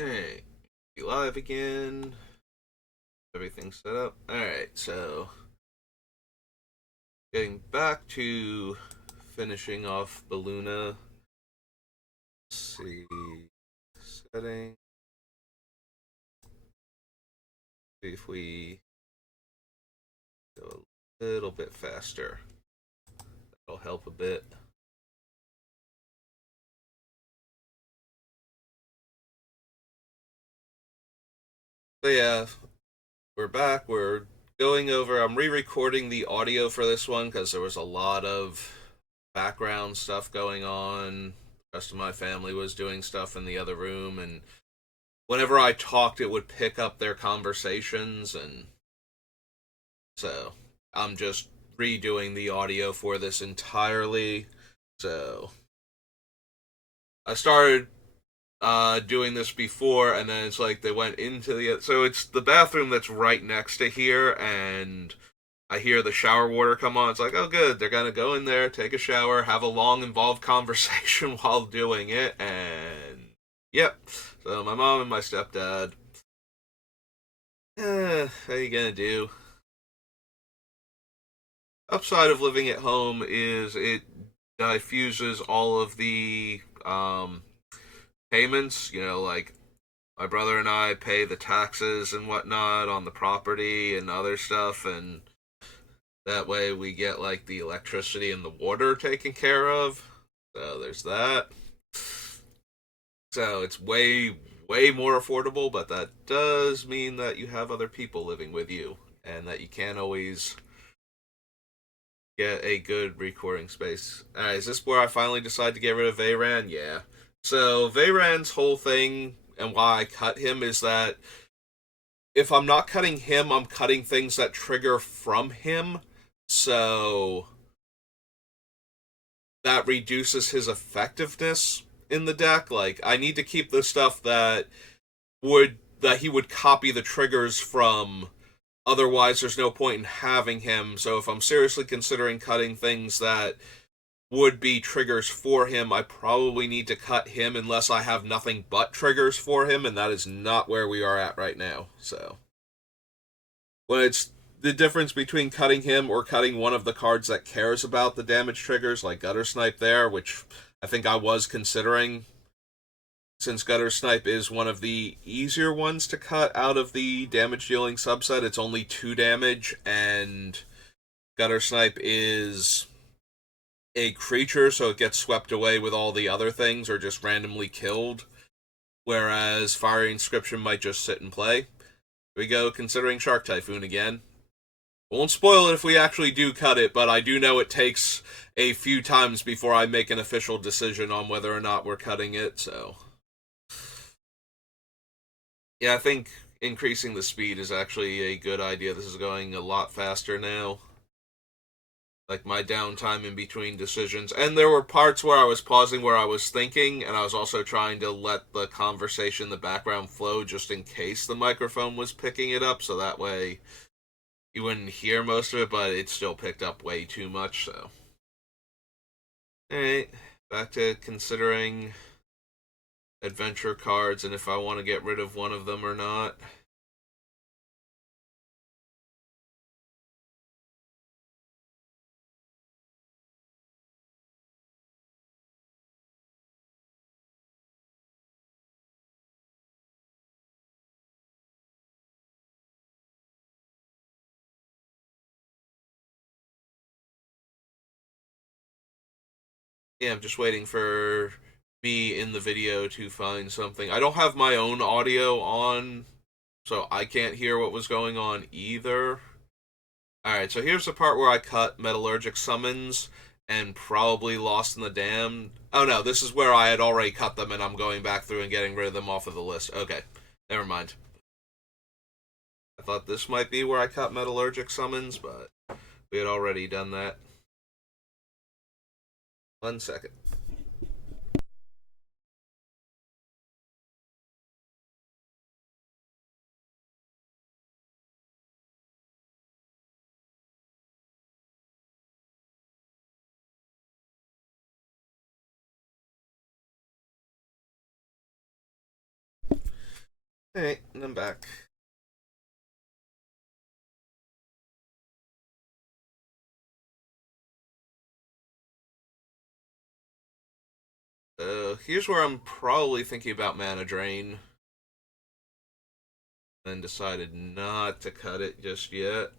Okay, be live again. Everything set up. Alright, so getting back to finishing off Beluna. Let's see. Setting. See if we go a little bit faster. That'll help a bit. So yeah, we're back. We're going over. I'm re-recording the audio for this one because there was a lot of background stuff going on. The rest of my family was doing stuff in the other room, and whenever I talked, it would pick up their conversations, and so I'm just redoing the audio for this entirely. So I started doing this before, and then it's like they went into the so it's the bathroom that's right next to here, and I hear the shower water come on. It's like, oh, good, they're gonna go in there, take a shower, have a long, involved conversation while doing it, and yep. So my mom and my stepdad. How you gonna do? Upside of living at home is it diffuses all of the payments. Like my brother and I pay the taxes and whatnot on the property and other stuff, and that way we get like the electricity and the water taken care of. So there's that. So it's way more affordable, but that does mean that you have other people living with you, and that you can't always get a good recording space. Alright, is this where I finally decide to get rid of Veyran? Yeah. So Veyran's whole thing and why I cut him is that if I'm not cutting him, I'm cutting things that trigger from him. So that reduces his effectiveness in the deck. Like I need to keep the stuff that he would copy the triggers from. Otherwise, there's no point in having him. So if I'm seriously considering cutting things that would be triggers for him, I probably need to cut him unless I have nothing but triggers for him, and that is not where we are at right now. So, when it's the difference between cutting him or cutting one of the cards that cares about the damage triggers, like Gutter Snipe there, which I think I was considering, since Gutter Snipe is one of the easier ones to cut out of the damage dealing subset. It's only 2 damage, and Gutter Snipe is a creature, so it gets swept away with all the other things or just randomly killed. Whereas Fiery Inscription might just sit and play. Here we go, considering Shark Typhoon again. Won't spoil it if we actually do cut it, but I do know it takes a few times before I make an official decision on whether or not we're cutting it, so. Yeah, I think increasing the speed is actually a good idea. This is going a lot faster now. Like my downtime in between decisions. And there were parts where I was pausing where I was thinking, and I was also trying to let the conversation in the background flow just in case the microphone was picking it up, so that way you wouldn't hear most of it, but it still picked up way too much, so. Alright, back to considering adventure cards and if I want to get rid of one of them or not. Yeah, I'm just waiting for me in the video to find something. I don't have my own audio on, so I can't hear what was going on either. Alright, so here's the part where I cut Metallurgic Summons and probably Lost in the Damned. Oh no, this is where I had already cut them and I'm going back through and getting rid of them off of the list. Okay, never mind. I thought this might be where I cut Metallurgic Summons, but we had already done that. 1 second. Alright, and I'm back. Here's where I'm probably thinking about mana drain. And decided not to cut it just yet.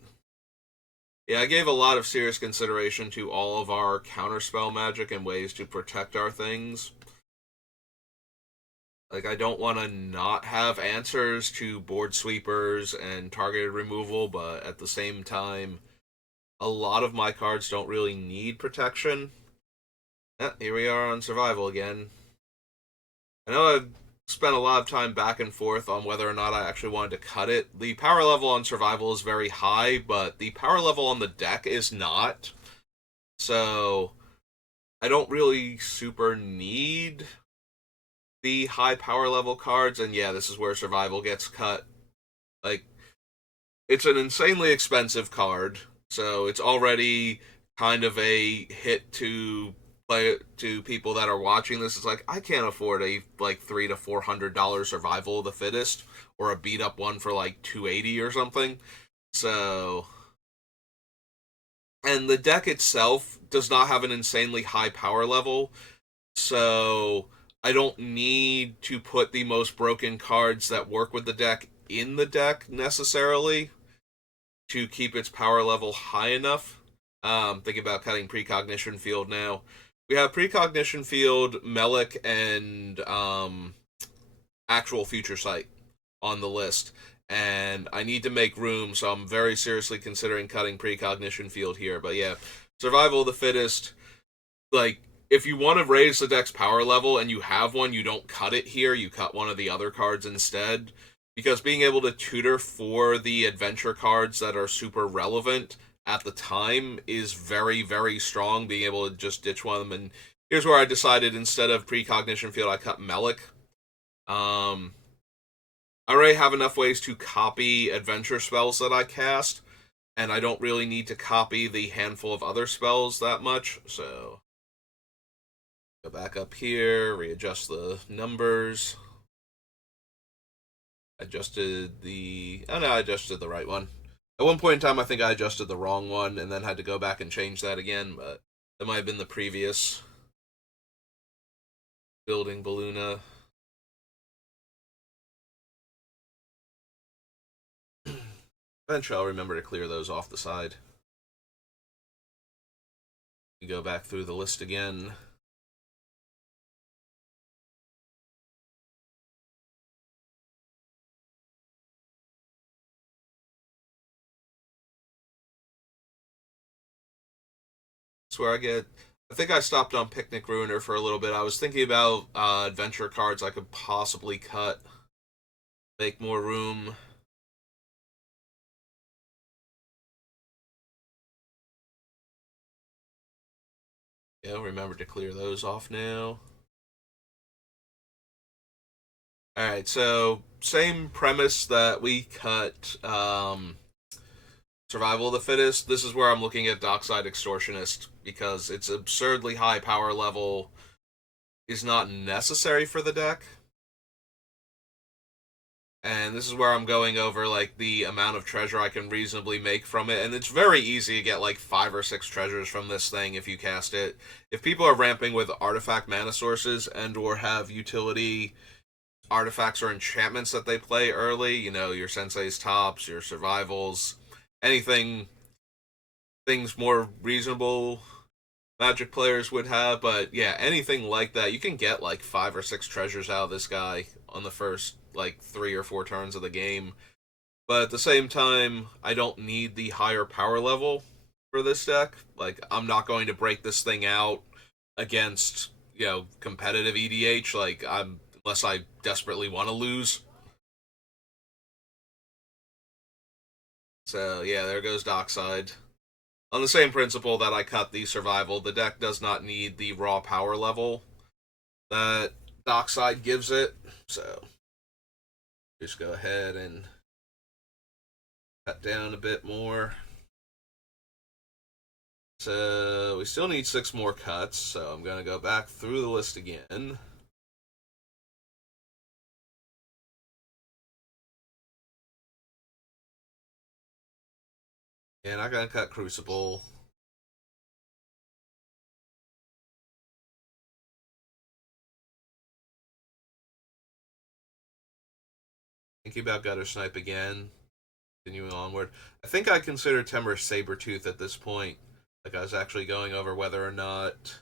Yeah, I gave a lot of serious consideration to all of our counterspell magic and ways to protect our things. Like, I don't want to not have answers to board sweepers and targeted removal, but at the same time, a lot of my cards don't really need protection. Here we are on survival again. I know I've spent a lot of time back and forth on whether or not I actually wanted to cut it. The power level on survival is very high, but the power level on the deck is not. So I don't really super need the high power level cards, and yeah, this is where survival gets cut. Like, it's an insanely expensive card, so it's already kind of a hit to play to people that are watching this. It's like, I can't afford a like $300 to $400 survival of the fittest or a beat up one for like 280 or something. So, and the deck itself does not have an insanely high power level, so I don't need to put the most broken cards that work with the deck in the deck necessarily to keep its power level high enough. Thinking about cutting Precognition Field now. We have Precognition Field, Melik, and Actual Future Sight on the list. And I need to make room, so I'm very seriously considering cutting Precognition Field here. But yeah, Survival of the Fittest, like, if you want to raise the deck's power level and you have one, you don't cut it here, you cut one of the other cards instead. Because being able to tutor for the adventure cards that are super relevant at the time is very, very strong, being able to just ditch one of them. And here's where I decided instead of Precognition Field, I cut Melik. Um, I already have enough ways to copy adventure spells that I cast, and I don't really need to copy the handful of other spells that much, so go back up here, readjust the numbers. Adjusted the... Oh, no, I adjusted the right one. At one point in time, I think I adjusted the wrong one and then had to go back and change that again, but that might have been the previous building Beluna. Eventually, I'll remember to clear those off the side. We go back through the list again. That's where I get... I think I stopped on Picnic Ruiner for a little bit. I was thinking about adventure cards I could possibly cut. Make more room. Yeah, remember to clear those off now. Alright, so same premise that we cut Survival of the Fittest. This is where I'm looking at Dockside Extortionist because its absurdly high power level is not necessary for the deck. And this is where I'm going over like the amount of treasure I can reasonably make from it, and it's very easy to get like 5 or 6 treasures from this thing if you cast it. If people are ramping with artifact mana sources and or have utility artifacts or enchantments that they play early, you know, your Sensei's Tops, your Survivals, anything, things more reasonable Magic players would have, but yeah, anything like that, you can get like 5 or 6 treasures out of this guy on the first like 3 or 4 turns of the game. But at the same time, I don't need the higher power level for this deck. Like, I'm not going to break this thing out against, you know, competitive EDH. Like, I'm unless I desperately want to lose. So yeah, there goes Dockside. On the same principle that I cut the survival, the deck does not need the raw power level that Dockside gives it. So just go ahead and cut down a bit more. So we still need 6 more cuts, so I'm going to go back through the list again. Yeah, not gonna cut Crucible. Thinking about Gutter Snipe again. Continuing onward. I think I consider Temur Sabertooth at this point. Like I was actually going over whether or not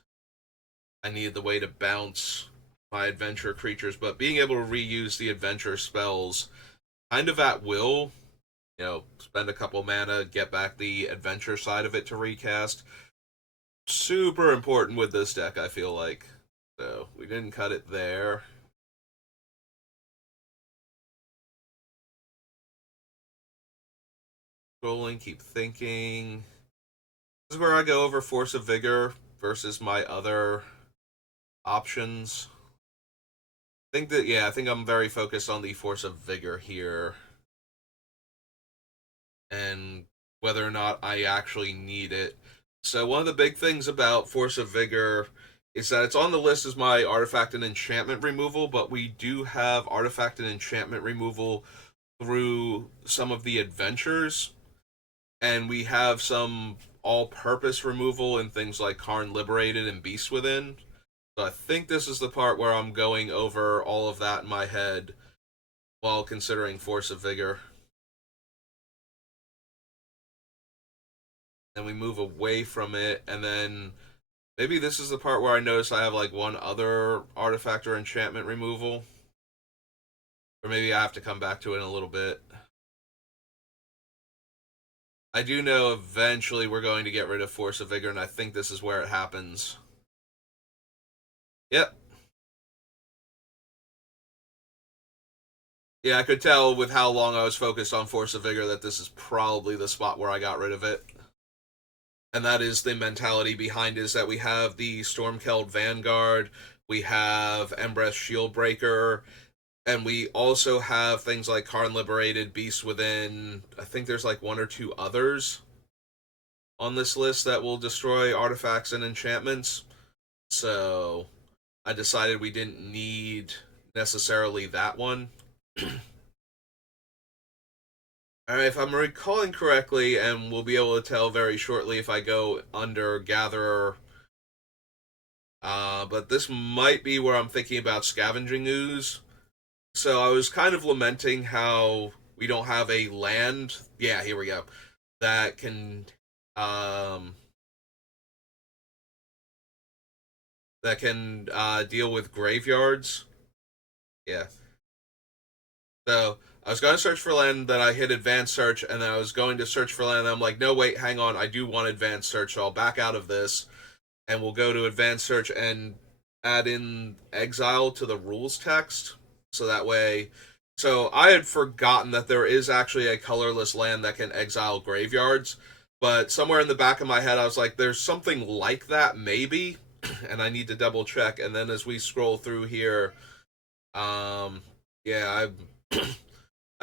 I needed the way to bounce my adventure creatures, but being able to reuse the adventure spells kind of at will, spend a couple mana, get back the adventure side of it to recast. Super important with this deck, I feel like. So we didn't cut it there. Scrolling, keep thinking. This is where I go over Force of Vigor versus my other options. I think I'm very focused on the Force of Vigor here. And whether or not I actually need it. So one of the big things about Force of Vigor is that it's on the list as my artifact and enchantment removal, but we do have artifact and enchantment removal through some of the adventures, and we have some all-purpose removal in things like Karn Liberated and Beast Within. So I think this is the part where I'm going over all of that in my head while considering Force of Vigor. And we move away from it, and then maybe this is the part where I notice I have like one other artifact or enchantment removal. Or maybe I have to come back to it in a little bit. I do know eventually we're going to get rid of Force of Vigor, and I think this is where it happens. Yep. Yeah, I could tell with how long I was focused on Force of Vigor that this is probably the spot where I got rid of it. And that is the mentality behind it, is that we have the Stormkeld Vanguard, we have Embreth Shieldbreaker, and we also have things like Karn Liberated, Beast Within. I think there's like one or two others on this list that will destroy artifacts and enchantments. So I decided we didn't need necessarily that one. Alright, if I'm recalling correctly, and we'll be able to tell very shortly if I go under Gatherer, but this might be where I'm thinking about Scavenging Ooze. So I was kind of lamenting how we don't have a land. Yeah, here we go. That can, um, deal with graveyards. Yeah. So I was going to search for land, then I hit advanced search, and then I was going to search for land, and I'm like, no, wait, hang on, I do want advanced search, so I'll back out of this, and we'll go to advanced search and add in exile to the rules text, so that way. So I had forgotten that there is actually a colorless land that can exile graveyards, but somewhere in the back of my head, I was like, there's something like that, maybe, and I need to double check. And then as we scroll through here, yeah,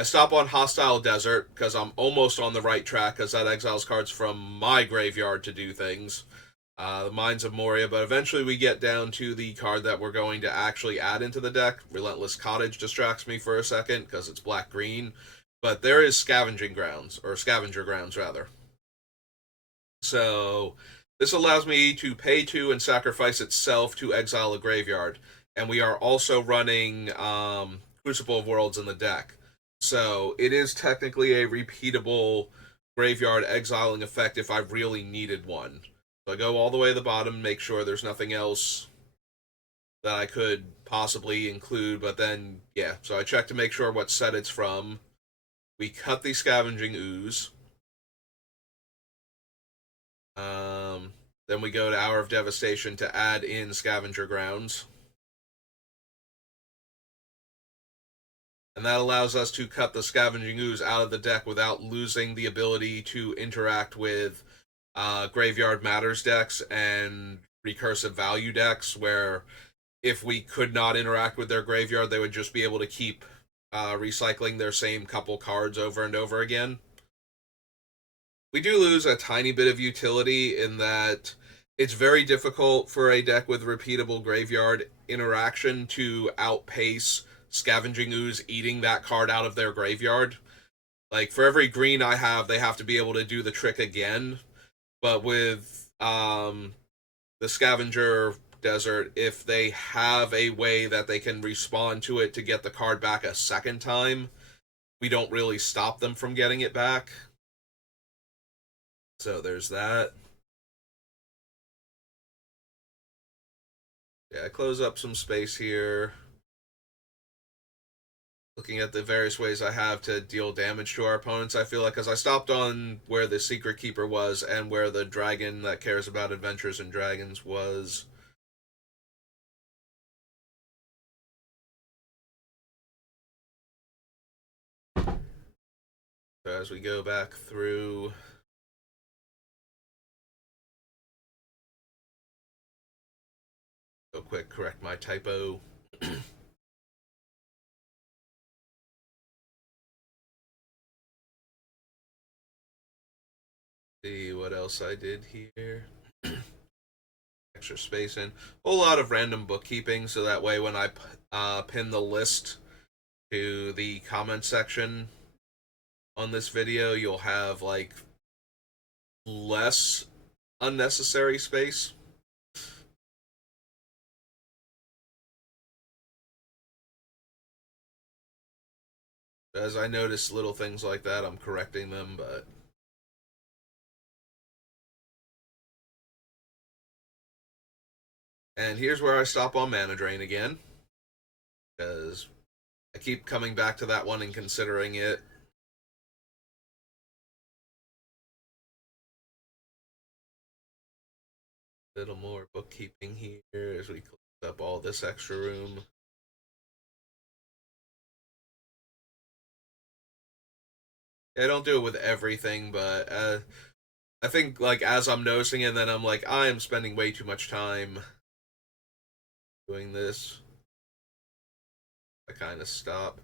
I stop on Hostile Desert because I'm almost on the right track because that exiles cards from my graveyard to do things. The Mines of Moria, but eventually we get down to the card that we're going to actually add into the deck. Relentless Cottage distracts me for a second because it's black-green, but there is Scavenging Grounds, or Scavenger Grounds, rather. So this allows me to pay 2 and sacrifice itself to exile a graveyard, and we are also running Crucible of Worlds in the deck. So it is technically a repeatable graveyard exiling effect if I really needed one. So I go all the way to the bottom, make sure there's nothing else that I could possibly include, but then, yeah, so I check to make sure what set it's from. We cut the Scavenging Ooze. Then we go to Hour of Devastation to add in Scavenger Grounds. And that allows us to cut the Scavenging Ooze out of the deck without losing the ability to interact with Graveyard Matters decks and Recursive Value decks, where if we could not interact with their graveyard, they would just be able to keep recycling their same couple cards over and over again. We do lose a tiny bit of utility in that it's very difficult for a deck with repeatable graveyard interaction to outpace Scavenging Ooze eating that card out of their graveyard. Like for every green I have, they have to be able to do the trick again. But with the scavenger desert, if they have a way that they can respond to it to get the card back a second time, we don't really stop them from getting it back. So there's that. Yeah, close up some space here. Looking at the various ways I have to deal damage to our opponents, I feel like, because I stopped on where the Secret Keeper was and where the dragon that cares about adventures and dragons was. So as we go back through, real quick, correct my typo. See what else I did here. Extra space in. A whole lot of random bookkeeping, so that way when I pin the list to the comment section on this video, you'll have like less unnecessary space. As I notice little things like that, I'm correcting them, but and here's where I stop on mana drain again, because I keep coming back to that one and considering it. A little more bookkeeping here as we close up all this extra room. I don't do it with everything, but I think like as I'm noticing it, then I'm like, I am spending way too much time doing this. I kind of stop.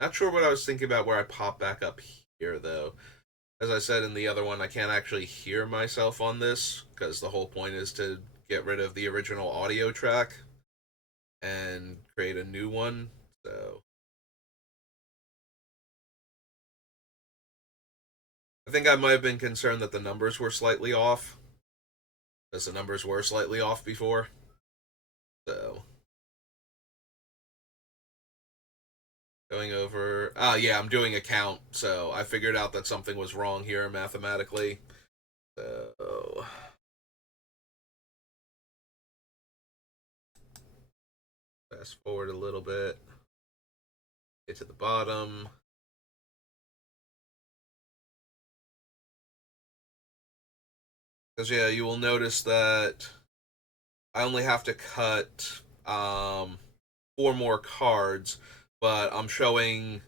Not sure what I was thinking about where I pop back up here though. As I said in the other one, I can't actually hear myself on this because the whole point is to get rid of the original audio track and create a new one. So I think I might have been concerned that the numbers were slightly off, because the numbers were slightly off before. So going over, yeah, I'm doing a count, so I figured out that something was wrong here mathematically. So fast forward a little bit, get to the bottom. Because yeah, you will notice that I only have to cut 4 more cards, but I'm showing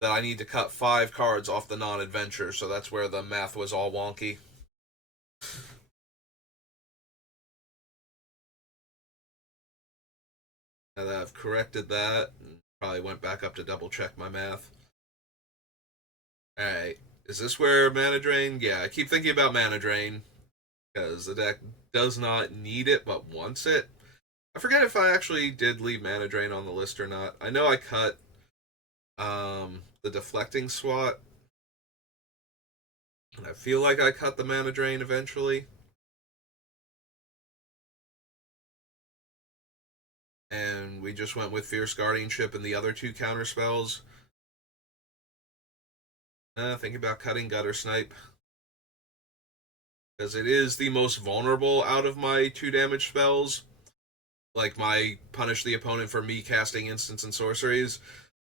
that I need to cut 5 cards off the non-adventure, so that's where the math was all wonky. Now that I've corrected that, probably went back up to double check my math. Alright, is this where mana drain? Yeah, I keep thinking about mana drain, because the deck does not need it, but wants it. I forget if I actually did leave mana drain on the list or not. I know I cut the deflecting swat. I feel like I cut the mana drain eventually. And we just went with Fierce Guardianship and the other 2 counter spells. Think about cutting Gutter Snipe, because it is the most vulnerable out of my 2 damage spells. Like my punish the opponent for me casting instants and sorceries.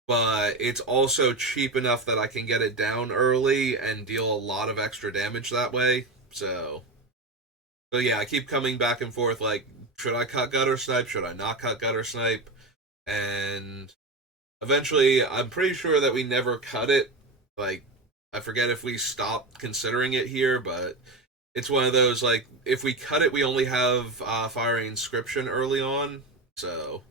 But it's also cheap enough that I can get it down early and deal a lot of extra damage that way. So yeah, I keep coming back and forth like, should I cut Gutter Snipe? Should I not cut Gutter Snipe? And eventually, I'm pretty sure that we never cut it. Like, I forget if we stopped considering it here, but it's one of those, like, if we cut it, we only have Fiery Inscription early on. So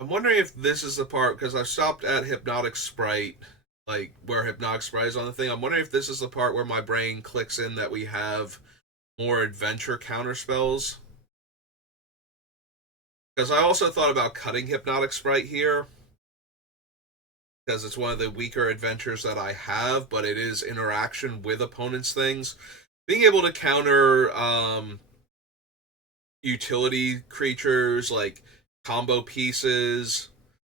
I'm wondering if this is the part, because I stopped at Hypnotic Sprite, like where Hypnotic Sprite is on the thing. I'm wondering if this is the part where my brain clicks in that we have more adventure counter spells. Because I also thought about cutting Hypnotic Sprite here, because it's one of the weaker adventures that I have, but it is interaction with opponents' things. Being able to counter utility creatures like combo pieces,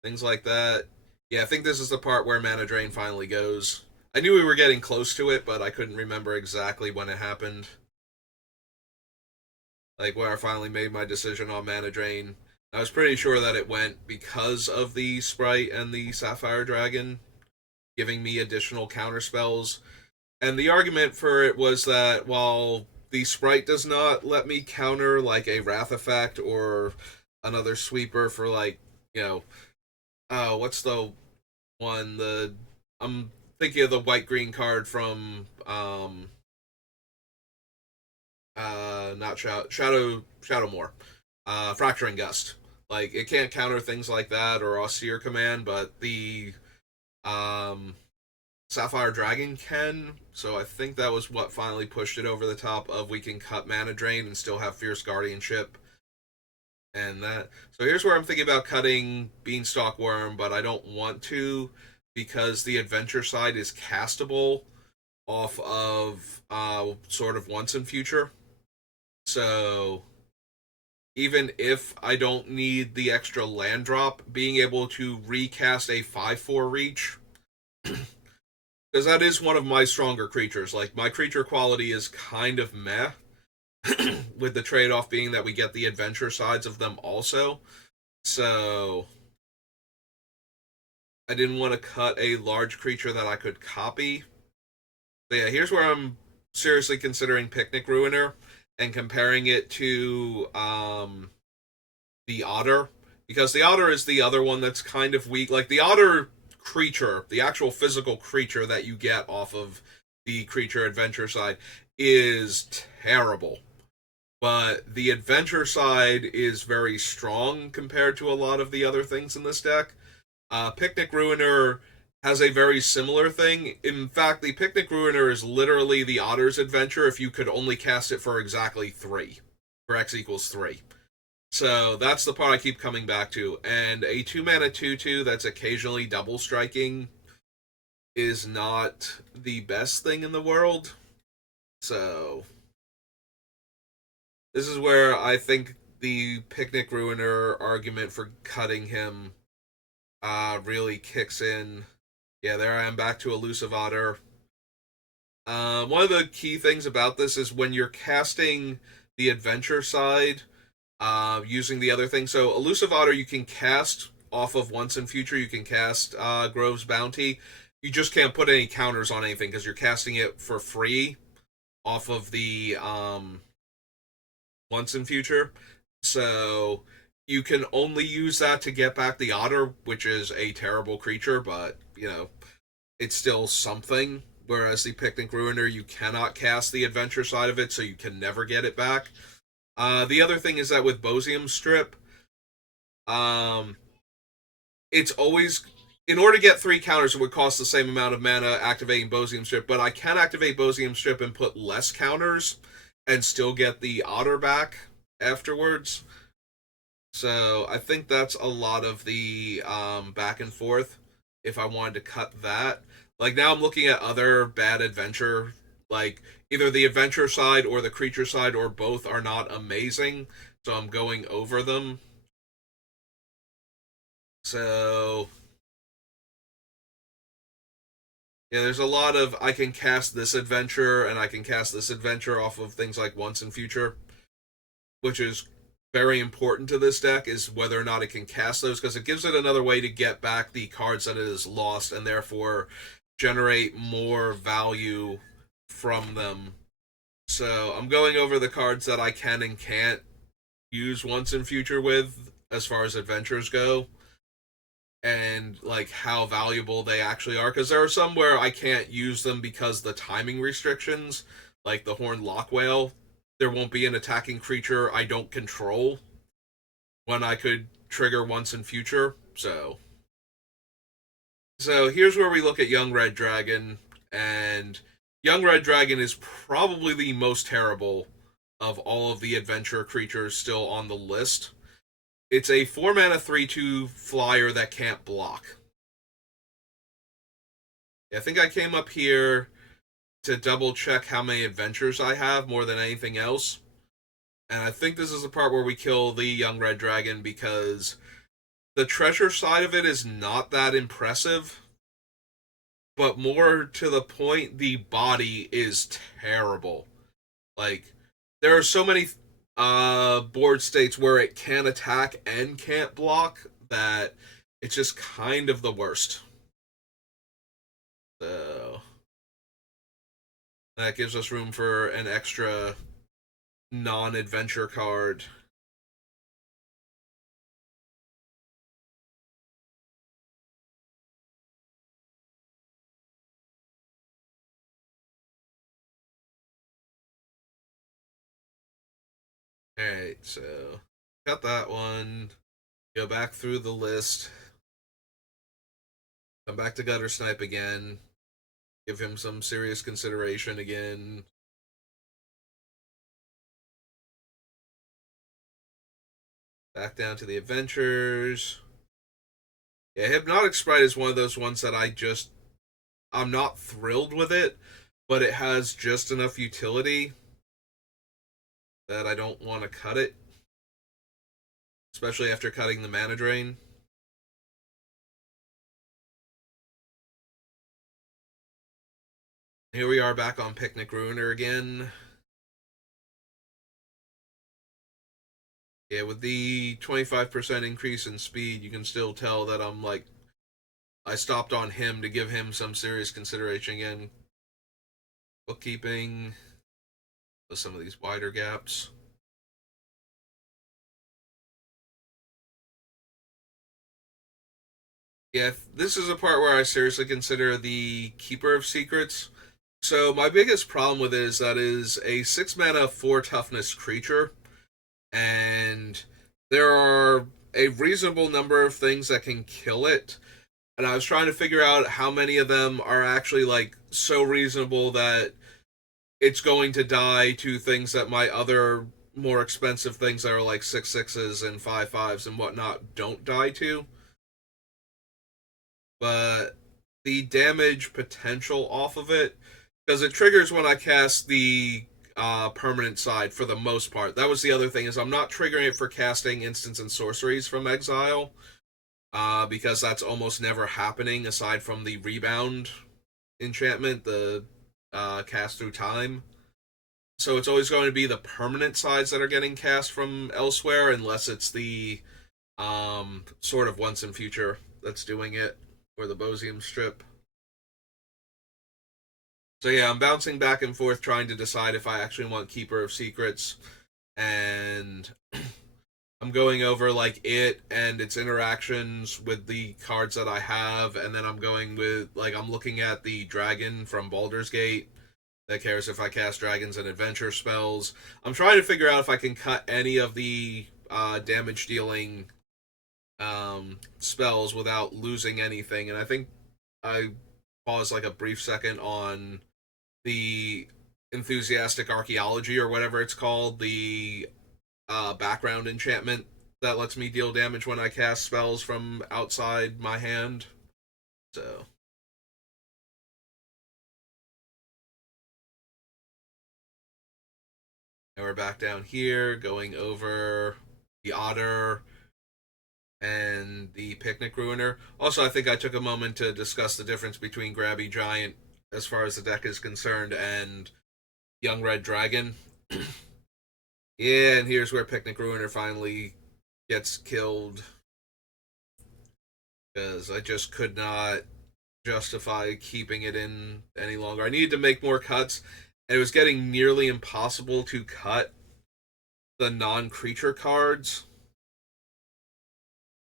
things like that. Yeah, I think this is the part where Mana Drain finally goes. I knew we were getting close to it, but I couldn't remember exactly when it happened. Like where I finally made my decision on Mana Drain. I was pretty sure that it went because of the Sprite and the Sapphire Dragon giving me additional counter spells. And the argument for it was that while the Sprite does not let me counter like a Wrath effect or another sweeper for like, you know, what's the one? I'm thinking of the white green card from not Shadowmoor, Fracturing Gust. Like it can't counter things like that or Austere Command, but the um Sapphire Dragon can. So I think that was what finally pushed it over the top of we can cut Mana Drain and still have Fierce Guardianship. And that. So here's where I'm thinking about cutting Beanstalk Worm, but I don't want to because the adventure side is castable off of sort of once in future. So even if I don't need the extra land drop, being able to recast a 5/4 reach, because that is one of my stronger creatures. Like my creature quality is kind of meh, with the trade off being that we get the adventure sides of them also. So I didn't want to cut a large creature that I could copy. But yeah, here's where I'm seriously considering Picnic Ruiner and comparing it to the Otter, because the Otter is the other one that's kind of weak. Like the Otter creature, the actual physical creature that you get off of the creature adventure side is terrible. But the adventure side is very strong compared to a lot of the other things in this deck. Picnic Ruiner has a very similar thing. In fact, the Picnic Ruiner is literally the Otter's Adventure if you could only cast it for exactly 3. For X equals 3. So that's the part I keep coming back to. And a 2-mana 2/2 that's occasionally double striking is not the best thing in the world. So this is where I think the Picnic Ruiner argument for cutting him really kicks in. Yeah, there I am back to Elusive Otter. One of the key things about this is when you're casting the adventure side, using the other thing. So Elusive Otter you can cast off of once in future. You can cast Grove's Bounty. You just can't put any counters on anything because you're casting it for free off of the once in future. So you can only use that to get back the Otter, which is a terrible creature, but you know it's still something. Whereas the Picnic Ruiner, you cannot cast the adventure side of it, so you can never get it back. The other thing is that with Bosium Strip, um, it's always in order to get 3 counters, it would cost the same amount of mana activating Bosium Strip, but I can activate Bosium Strip and put less counters and still get the Otter back afterwards. So I think that's a lot of the back and forth. If I wanted to cut that, like now I'm looking at other bad adventure, like either the adventure side or the creature side or both are not amazing. So I'm going over them. So yeah, there's a lot of I can cast this adventure and I can cast this adventure off of things like once and future, which is very important to this deck is whether or not it can cast those because it gives it another way to get back the cards that it has lost and therefore generate more value from them. So I'm going over the cards that I can and can't use once in future with as far as adventures go and like how valuable they actually are because there are some where I can't use them because the timing restrictions like the Horned Lock Whale, there won't be an attacking creature I don't control when I could trigger once in future. So here's where we look at Young Red Dragon, and Young Red Dragon is probably the most terrible of all of the adventure creatures still on the list. It's a 4 mana 3/2 flyer that can't block. I think I came up here to double check how many adventures I have more than anything else. And I think this is the part where we kill the young red dragon because the treasure side of it is not that impressive, but more to the point, the body is terrible. Like, there are so many board states where it can attack and can't block that it's just kind of the worst. So that gives us room for an extra non-adventure card. Alright, so got that one. Go back through the list. Come back to Gutter Snipe again. Give him some serious consideration again. Back down to the adventures. Yeah, Hypnotic Sprite is one of those ones that I'm not thrilled with it, but it has just enough utility that I don't want to cut it, especially after cutting the mana drain. Here we are back on Picnic Ruiner again. Yeah, with the 25% increase in speed, you can still tell that I stopped on him to give him some serious consideration again. Bookkeeping with some of these wider gaps. Yeah, this is a part where I seriously consider the Keeper of Secrets. So my biggest problem with it is that it is a 6 mana 4 toughness creature, and there are a reasonable number of things that can kill it. And I was trying to figure out how many of them are actually like so reasonable that it's going to die to things that my other more expensive things that are like 6/6s and 5/5s and whatnot don't die to. But the damage potential off of it, because it triggers when I cast the permanent side for the most part. That was the other thing, is I'm not triggering it for casting instants and sorceries from exile, because that's almost never happening aside from the rebound enchantment, the cast through time. So it's always going to be the permanent sides that are getting cast from elsewhere, unless it's the sort of once in future that's doing it, or the Bosium strip. So yeah, I'm bouncing back and forth trying to decide if I actually want Keeper of Secrets, and I'm going over like it and its interactions with the cards that I have, and then I'm going with like I'm looking at the dragon from Baldur's Gate that cares if I cast dragons and adventure spells. I'm trying to figure out if I can cut any of the damage dealing spells without losing anything, and I think I paused like a brief second on the enthusiastic archaeology or whatever it's called, the background enchantment that lets me deal damage when I cast spells from outside my hand. So, and we're back down here going over the otter and the picnic ruiner. Also, I think I took a moment to discuss the difference between Grabby Giant, as far as the deck is concerned, and Young Red Dragon. Yeah, and here's where Picnic Ruiner finally gets killed, because I just could not justify keeping it in any longer. I needed to make more cuts, and it was getting nearly impossible to cut the non-creature cards.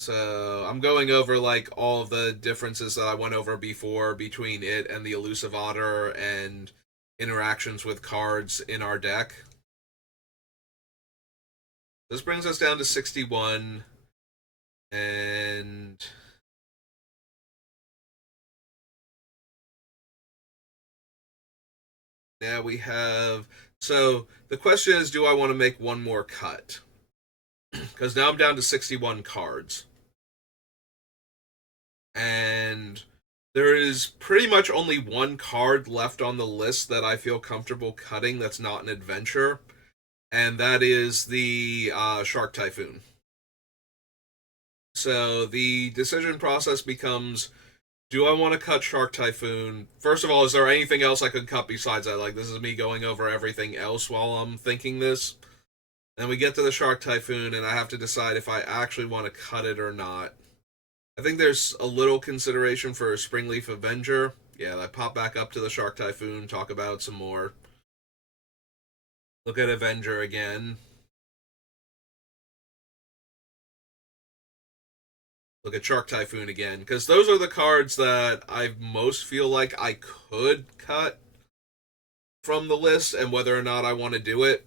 So I'm going over like all of the differences that I went over before between it and the elusive otter and interactions with cards in our deck. This brings us down to 61, and now we have. So the question is, do I want to make one more cut? because now I'm down to 61 cards. And there is pretty much only one card left on the list that I feel comfortable cutting that's not an adventure, and that is the Shark Typhoon. So the decision process becomes, do I want to cut Shark Typhoon? First of all, is there anything else I could cut besides that? Like, this is me going over everything else while I'm thinking this. Then we get to the Shark Typhoon, and I have to decide if I actually want to cut it or not. I think there's a little consideration for a Springleaf Avenger. Yeah, I pop back up to the Shark Typhoon, talk about it some more. Look at Avenger again. Look at Shark Typhoon again, because those are the cards that I most feel like I could cut from the list, and whether or not I want to do it.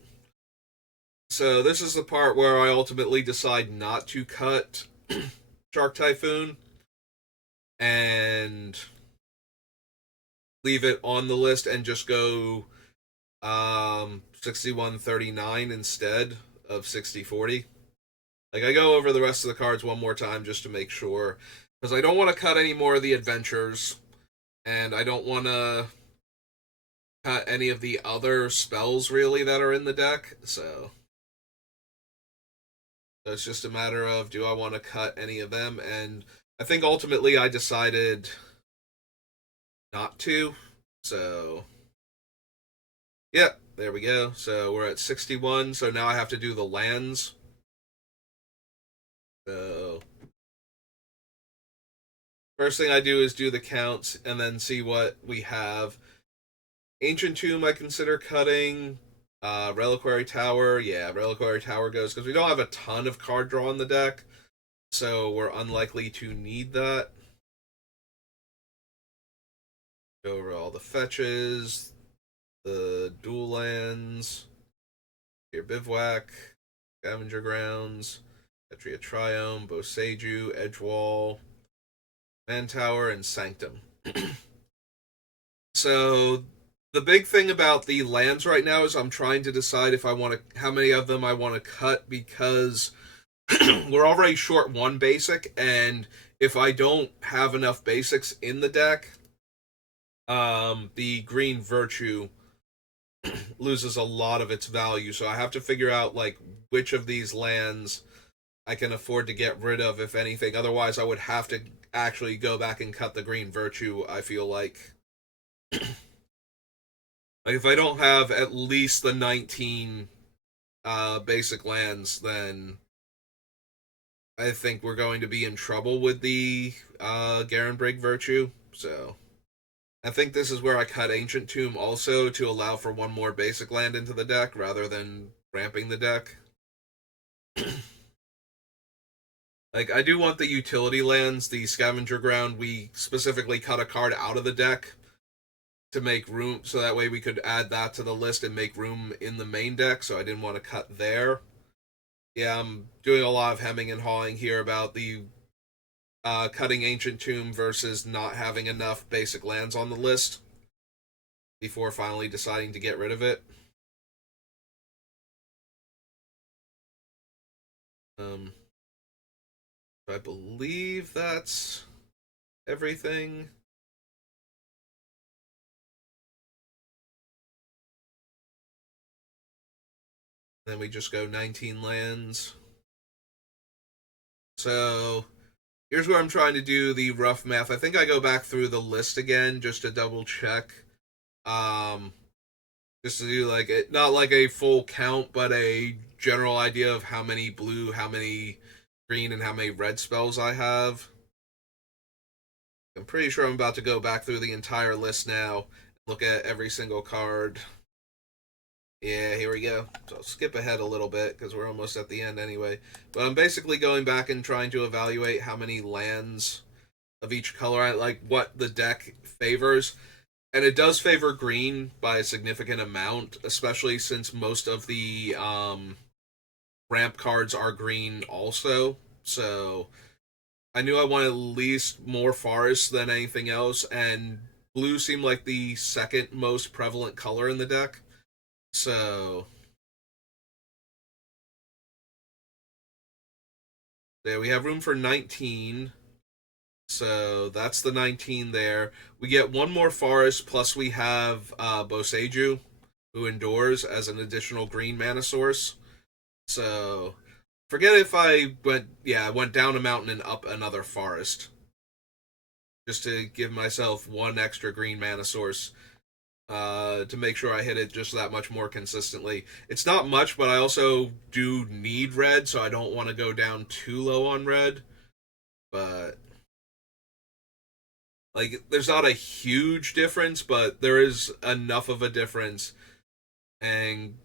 So this is the part where I ultimately decide not to cut Shark Typhoon and leave it on the list and just go 6139 instead of 6040. Like, I go over the rest of the cards one more time just to make sure, because I don't want to cut any more of the adventures, and I don't want to cut any of the other spells really that are in the deck. So it's just a matter of, do I want to cut any of them? And I think ultimately I decided not to. So yeah, there we go. So we're at 61. So now I have to do the lands. So first thing I do is do the counts and then see what we have. Ancient Tomb I consider cutting. Reliquary Tower, yeah, Reliquary Tower goes because we don't have a ton of card draw in the deck, so we're unlikely to need that. Go over all the fetches, the dual lands, your Bivouac, Scavenger Grounds, Petria Triome, Boseiju, Edgewall, Man Tower, and Sanctum. So the big thing about the lands right now is I'm trying to decide if I want to, how many of them I want to cut, because we're already short one basic, and if I don't have enough basics in the deck, the green virtue loses a lot of its value. So I have to figure out like which of these lands I can afford to get rid of, if anything. Otherwise, I would have to actually go back and cut the green virtue. I feel like if I don't have at least the 19 basic lands, then I think we're going to be in trouble with the Garenbrig Virtue. So I think this is where I cut Ancient Tomb also to allow for one more basic land into the deck rather than ramping the deck. Like, I do want the utility lands, the Scavenger Ground. We specifically cut a card out of the deck to make room, so that way we could add that to the list and make room in the main deck, so I didn't want to cut there. Yeah, I'm doing a lot of hemming and hawing here about the cutting Ancient Tomb versus not having enough basic lands on the list before finally deciding to get rid of it. I believe that's everything. Then we just go 19 lands. So here's where I'm trying to do the rough math. I think I go back through the list again just to double check. Um, just to do like it, not like a full count, but a general idea of how many blue, how many green, and how many red spells I have. I'm pretty sure I'm about to go back through the entire list now, look at every single card. Yeah, here we go. So I'll skip ahead a little bit because we're almost at the end anyway. But I'm basically going back and trying to evaluate how many lands of each color I like, what the deck favors. And it does favor green by a significant amount, especially since most of the ramp cards are green also. So I knew I wanted at least more forests than anything else, and blue seemed like the second most prevalent color in the deck. So There we have room for 19. So that's the 19 there. We get one more forest, plus we have Boseiju, who endures as an additional green mana source. So forget if I went down a mountain and up another forest. Just to give myself one extra green mana source to make sure I hit it just that much more consistently. It's not much, but I also do need red, so I don't want to go down too low on red. But like, there's not a huge difference, but there is enough of a difference. And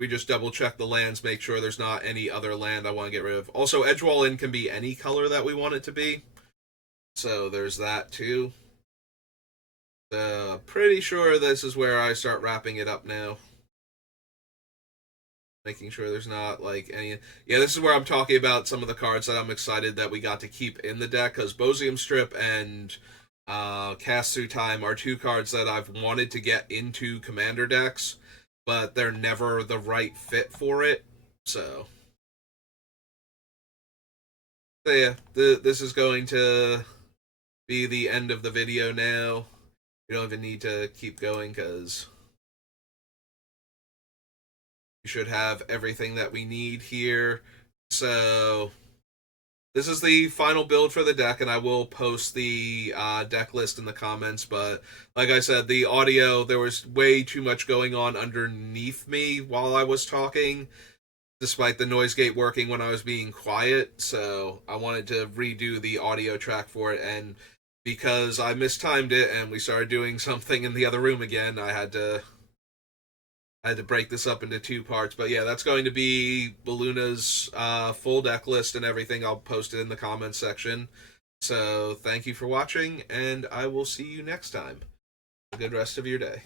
we just double check the lands, make sure there's not any other land I want to get rid of. Also, Edgewall Inn can be any color that we want it to be. So there's that too. Pretty sure this is where I start wrapping it up now. Making sure there's not like any. Yeah, this is where I'm talking about some of the cards that I'm excited that we got to keep in the deck, because Bosium Strip and Cast Through Time are two cards that I've wanted to get into commander decks, but they're never the right fit for it. So yeah, this is going to be the end of the video now. We don't even need to keep going because we should have everything that we need here. So this is the final build for the deck, and I will post the deck list in the comments. But like I said, the audio, there was way too much going on underneath me while I was talking, despite the noise gate working when I was being quiet. So I wanted to redo the audio track for it, and because I mistimed it and we started doing something in the other room again, I had to break this up into two parts. But yeah, that's going to be Beluna's full deck list and everything. I'll post it in the comments section. So thank you for watching, and I will see you next time. Have a good rest of your day.